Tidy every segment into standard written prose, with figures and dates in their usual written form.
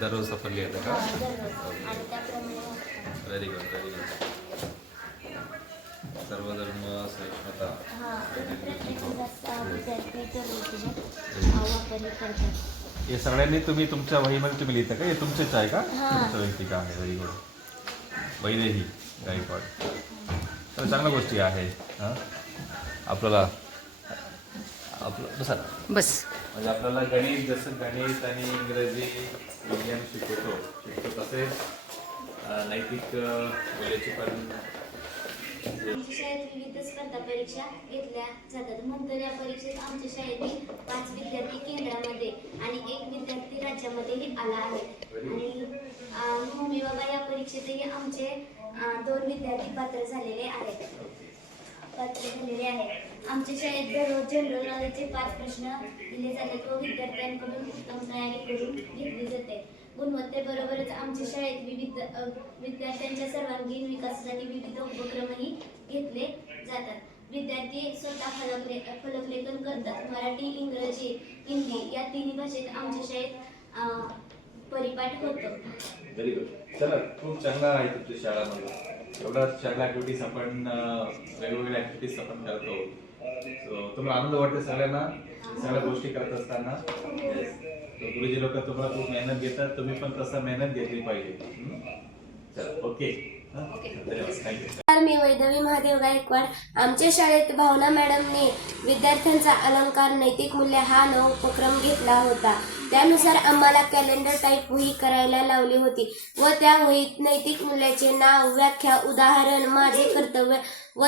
दररोज सफर लिहायचं का? आणि त्याप्रमाणे व्हेरी गुड व्हेरी गुड. सर्वधर्म सहिष्णुता. हे सगळ्यांनी तुम्ही तुमच्या वहीमध्ये तुम्ही लिहिता का? हे तुमचेच आहे का? तुमचं व्यक्तिक आहे. Very good. वैदेही गायकवाड. तर चांगल्या गोष्टी आहे. हां आपल्याला बसा बस. म्हणजे आपल्याला गणित, जसं गणित आणि इंग्रजी विज्ञान शिकवतो तसेच नैतिक वेळेची पण. आमच्या शाळेत विविध स्पर्धा परीक्षा घेतल्या जातात. नंतर या परीक्षेत आमच्या शाळेतील 5 विद्यार्थी केंद्रामध्ये आणि 1 विद्यार्थी राज्यामध्येही आला आहे. आणि मम्मी बाबा या परीक्षेतही आमचे 2 विद्यार्थी पात्र झालेले आहेत. आमच्या शाळेत दररोज जनरल नॉलेजचे 5 प्रश्न दिले जातात व विद्यार्थ्यांकडून उत्तम तयारी करून घेतली जाते. गुणवत्तेबरोबरच आमच्या शाळेत विद्यार्थ्यांच्या सर्वांगीण विकासासाठी विविध उपक्रमही घेतले जातात. विद्यार्थी स्वतः फलकलेखन करतात. मराठी, इंग्रजी, हिंदी या तिन्ही भाषेत आमच्या शाळेत परिपाठ होतो. Very good. चला, खूप चांगला आहे तुमच्या शाळामध्ये. एवढ्या चांगल्या ऍक्टिव्हिटीज आपण वेगवेगळ्या ऍक्टिव्हिटीज आपण करतो. सो तुम्हाला आनंद वाटतो सगळ्यांना सगळ्या गोष्टी करत असताना? गुरुजी लोक तुम्हाला खूप मेहनत घेतात, तुम्ही पण तसा मेहनत घेतली पाहिजे. चला, ओके. मी वैदवी महादेव गायकवाड. आमच्या शाळेत भावना मॅडमने विद्यार्थ्यांचा अलंकार नैतिक मूल्य हा नवा उपक्रम घेतला होता. त्यानुसार आम्हाला कॅलेंडर टाईप वही करायला लावली होती व त्या वहीत नैतिक मूल्याचे नाव, व्याख्या, उदाहरण, माझे कर्तव्य व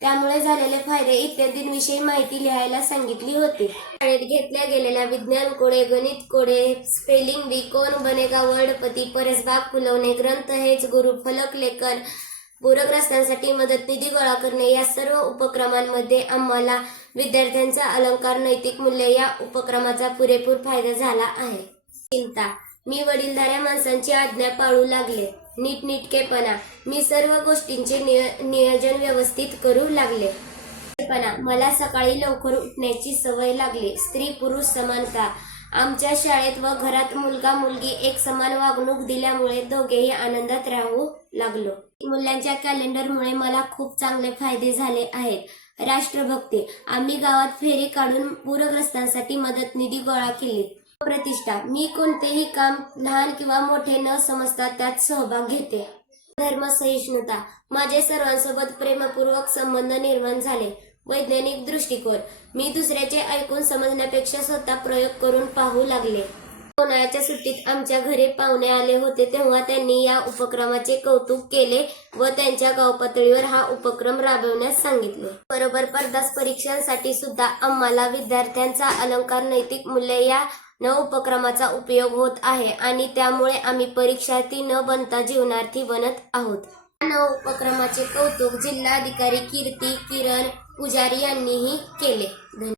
त्यामुळे झालेले फायदे इत्यादींविषयी माहिती लिहायला सांगितली होती. शाळेत घेतल्या गेलेल्या विज्ञान कोडे, गणित कोडे, स्पेलिंग बी, कोण बनेगा वर्डपती, परसबाग फुलवणे, ग्रंथ हेच गुरु, फलकलेखन, पूरग्रस्तांसाठी मदत निधी गोळा करणे या सर्व उपक्रमांमध्ये आम्हाला विद्यार्थ्यांचा अलंकार नैतिक मूल्य या उपक्रमाचा पुरेपूर फायदा झाला आहे. चिंता. मी वडीलधाऱ्या माणसांची आज्ञा पाळू लागले. नीटनेटकेपणा. मी सर्व गोष्टींचे नियोजन व्यवस्थित करू लागले. मला सकाळी लवकर उठण्याची सवय लागली. स्त्री पुरुष समानता. आमच्या शाळेत व घरात मुलगा मुलगी एक समान वागणूक दिल्यामुळे दोघेही आनंदात राहू लागलो. मुलांच्या कॅलेंडरमुळे मला खूप चांगले फायदे झाले आहेत. राष्ट्रभक्ती. आम्ही गावात फेरी काढून पूरग्रस्तांसाठी मदत निधी गोळा केली. प्रतिष्ठा. मी कोणतेही काम लहान किंवा मोठे न समजता त्यात सहभाग घेते. धर्मसहिष्णुता. माझे सर्वांसोबत प्रेमपूर्वक संबंध निर्माण झाले. वैज्ञानिक दृष्टिकोन. मी दुसऱ्याचे ऐकून समजण्यापेक्षा स्वतः प्रयोग करून पाहू लागले. उन्हाळ्याच्या सुट्टीत आमच्या घरी पाहुणे आले होते तेव्हा त्यांनी या उपक्रमाचे कौतुक केले व त्यांच्या गाव पातळीवर हा उपक्रम राबवण्यास सांगितले. बरोबर स्पर्धा परीक्षांसाठी सुद्धा आम्हाला विद्यार्थ्यांचा अलंकार नैतिक मूल्य या नव उपक्रमाचा उपयोग होत आहे आणि त्यामुळे आम्ही परीक्षार्थी न बनता जीवनार्थी बनत आहोत. या नव उपक्रमाचे कौतुक जिल्हाधिकारी कीर्ती किरण पुजारी यांनीही केले.